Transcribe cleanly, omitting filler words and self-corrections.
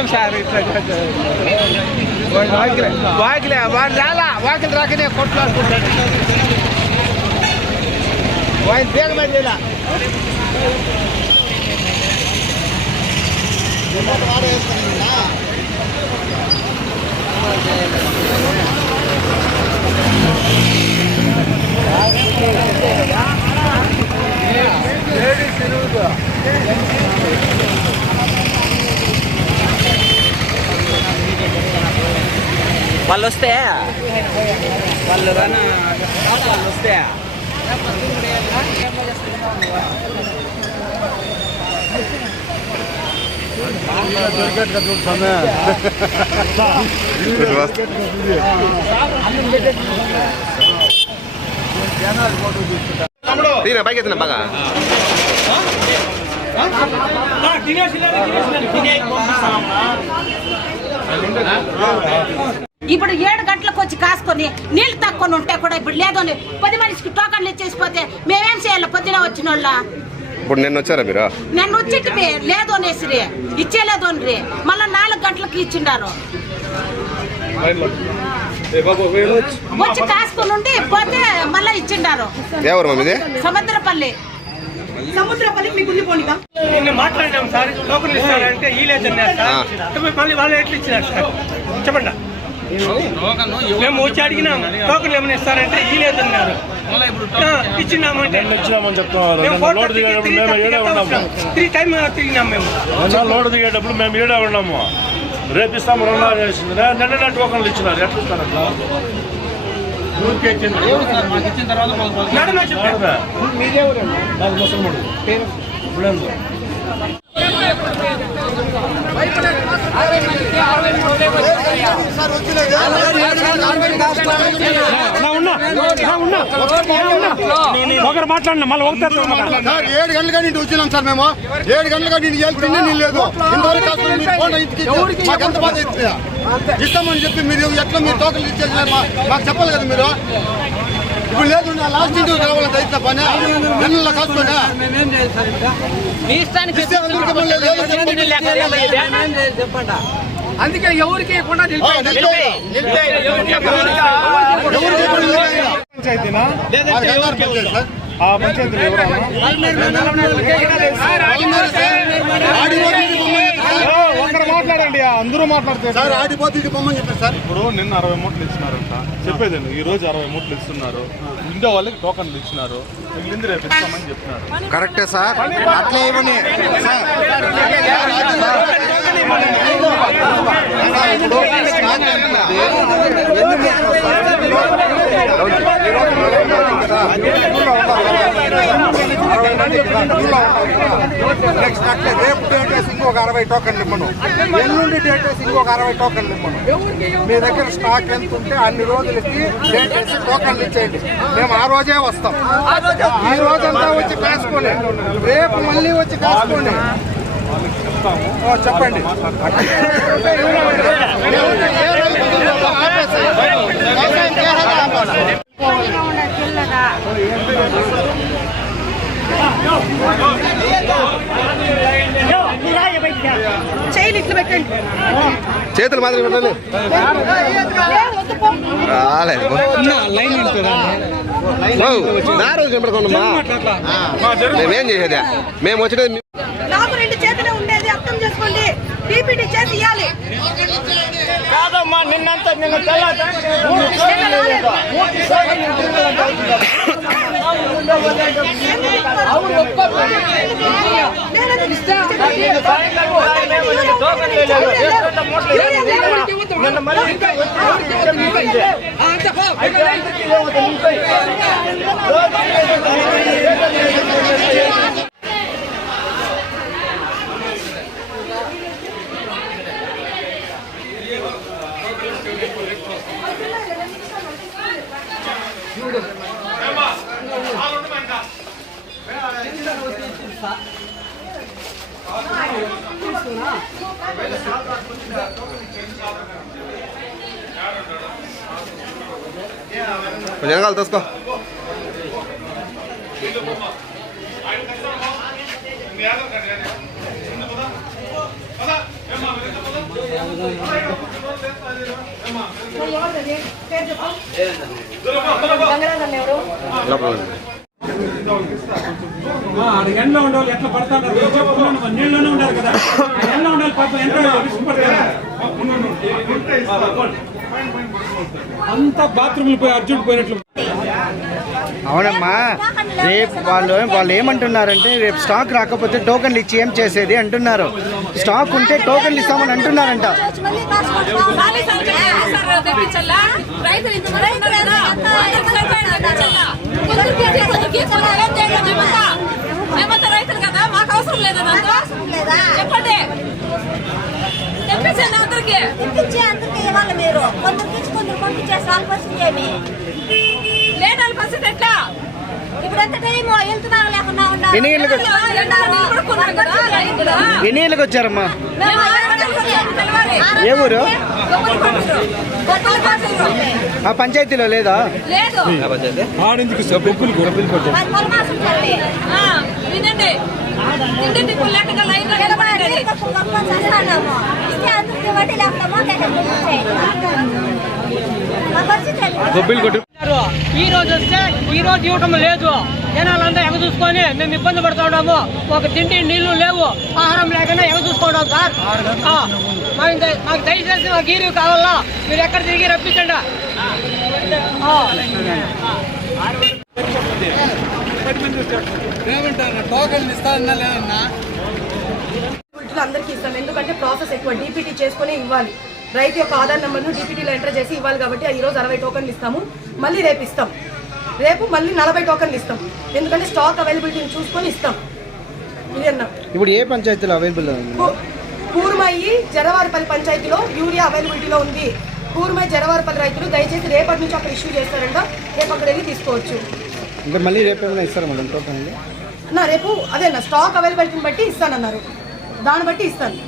ఏం సార్ వాకిలే వాడు చాలా వాకిలు రాకనే కొట్లాడుకుంటాడు వాయి బేగ మధ్యలా వాళ్ళు వస్తే వాళ్ళు వస్తే బైక్ ఎత్తున్నా బాగా ఇప్పుడు 7 గంటలకు వచ్చి కాసుకొని నీళ్లు తక్కువ ఉంటే కూడా ఇప్పుడు లేదు 10 మనిషికి టోకన్లు ఇచ్చేసిపోతే మేమేం చేయాలి? పొద్దున వచ్చిన వాళ్ళ ఇప్పుడు నిన్న వచ్చారా మీరు? నేను వచ్చి లేదు అనేసి ఇచ్చేలేదు అని మళ్ళీ 4 గంటలకు ఇచ్చిండారు. వచ్చి కాసుకొని ఉండి పోతే మళ్ళీ ఇచ్చిండారు. సముద్రపల్లి మీకు నిన్న మాట్లాడినాం సార్, టోకన్లు ఇస్తారంటే ఈ లేదన్నారు సార్. మళ్ళీ వాళ్ళు ఎట్లా ఇచ్చినారు సార్ చెప్పండి? మేము వచ్చి అడిగినాము టోకన్లు ఏమైనా ఇస్తారంటే ఈ లేదన్నారు. ఇచ్చినామంటే 3 టైమ్ తిరిగినాం మేము. లోడ్ దిగేటప్పుడు మేము ఈడే ఉన్నాము. రేపు ఇస్తాము 2 చేసింది. నిన్న టోకన్లు ఇచ్చినారు. ఎట్లా ఇస్తారు అట్లా? ఇచ్చిన తర్వాత ముసలిమూడు ఒకరు మాట్లాడినా మళ్ళీ 7 గంటలుగా నేను వచ్చినాం సార్. మేము 7 గంటలుగా నేను వెళ్తున్నా నేను లేదు ఇంతవరకు మాకు ఎంత బాధ అవుతుందా? ఇస్తామని చెప్పి మీరు ఎట్లా మీరు టోకన్లు ఇచ్చేసినారు మాకు చెప్పాలి కదా మీరు. ఇప్పుడు లేదు లాస్ట్ ఇంటికి రావాలంటే అయితే పని నెలలో కాసుకున్నా అందుకే ఎవరికి ఒకరు మాట్లాడండి, అందరూ మాట్లాడతారు సార్. ఆడిపోతే పొమ్మని చెప్పారు సార్. ఇప్పుడు నిన్న 60 మూటలు ఇచ్చినారంట చెప్పేదండి. ఈ రోజు 60 మూటలు ఇస్తున్నారు. ఇండో వాళ్ళకి టోకన్లు ఇచ్చినారు. మిగిలింది రేపు ఇస్తామని చెప్తున్నారు. కరెక్టే సార్, అట్లా ఇవ్వని నెక్స్ట్ అట్లే రేపు డేట్ వేసి ఇంకొక 60 టోకన్లు ఇమ్మను. ఎల్లుండి డేట్ వేసి ఇంకొక 60 టోకన్లు ఇమ్మను. మీ దగ్గర స్టాక్ ఎంత ఉంటే అన్ని రోజులకి డేట్ వేసి టోకన్లు ఇచ్చేయండి. మేము ఆ రోజే వస్తాం. ఈ రోజంతా వచ్చి కాసుకోండి, రేపు మళ్ళీ వచ్చి కాసుకోండి. చెప్పండి. చేతులు మాత్రం పెట్టాలి. రాలేదు రోజు కనపడుతున్నామా? మేమేం చేసేదా? మేము వచ్చినది నాకు 2 చేతులే ఉండేది, అర్థం చేసుకోండి. పీపీటీ చేసి ఇవ్వాలి కాదమ్మా. నిన్నంతా నిన్న జనగాలు తీసుకో. లోపల ఎండలో ఉండేవాళ్ళు ఎట్లా పడతారు చెప్తున్నాను, నీళ్ళలోనే ఉండాలి కదా, ఎండలో ఉండాలి పాపం, ఎంత రిస్క్ పడతారు. అంతా బాత్రూమ్లు పోయి అర్జున్ పోయినట్లు. అవునమ్మా, రేపు వాళ్ళు ఏమంటున్నారంటే రేపు స్టాక్ రాకపోతే టోకన్లు ఇచ్చి ఏం చేసేది అంటున్నారు. స్టాక్ ఉంటే టోకన్లు ఇస్తామని అంటున్నారంట. రైతులు కదా, మాకు అవసరం లేదా? చెప్పండి, తెప్పించండి అందరికి. ఇవ్వాలి మీరు కొందరు పంపించేసి వాళ్ళ పరిస్థితి ఏమి లేని వాళ్ళ పరిస్థితి ఎట్లా? ఇప్పుడు ఎంత టైం వెళ్తున్నా లేకుండా ఉండాలి. ఎన్ని ఏళ్ళకి వచ్చారమ్మా? ఏ ఊరు? ఆ పంచాయతీలో లేదా? లేదు. వినండి, ఇంటింటికి లెక్కగా లైన్లో నిలబడండి. ఈ రోజు వస్తే ఈ రోజు ఇవ్వటం లేదు. జనాలంతా ఎగ చూసుకొని మేము ఇబ్బంది పడుతూ ఉన్నాము. ఒక తిండి నీళ్లు లేవు, ఆహారం లేకుండా ఎగ చూసుకుంటాం సార్. మాకు దయచేసి మాకు గీరు కావాలా, మీరు ఎక్కడ తిరిగి రప్పించండి. అందరికీ ఇస్తాం, ఎందుకంటే ప్రాసెస్ ఎక్కువ. డీపీటీ చేసుకుని ఇవ్వాలి, రైతు యొక్క ఆధార్ నెంబర్ను డీపీటీలో ఎంటర్ చేసి ఇవ్వాలి. కాబట్టి ఈరోజు 60 టోకన్లు ఇస్తాము, మళ్ళీ రేపు ఇస్తాం. రేపు మళ్ళీ 40 టోకన్లు ఇస్తాం, ఎందుకంటే స్టాక్ అవైలబిలిటీని చూసుకొని ఇస్తాం. ఇది అన్నా. ఇప్పుడు ఏ పంచాయతీలో అవైలబుల్? కూర్మయ్యి జరవారిపల్లి పంచాయతీలో యూరియా అవైలబిలిటీలో ఉంది. కూర్మయ్యి జరవారిపల్లి రైతులు దయచేసి రేపటి నుంచి అక్కడ ఇష్యూ చేస్తారంట, రేపు అక్కడ వెళ్ళి తీసుకోవచ్చు. ఇంకా మళ్ళీ రేపు ఏమైనా ఇస్తారా మేడం టోకన్లు? రేపు అదేనా స్టాక్ అవైలబిలిటీని బట్టి ఇస్తానన్నారు, దాన్ని బట్టి ఇస్తాను.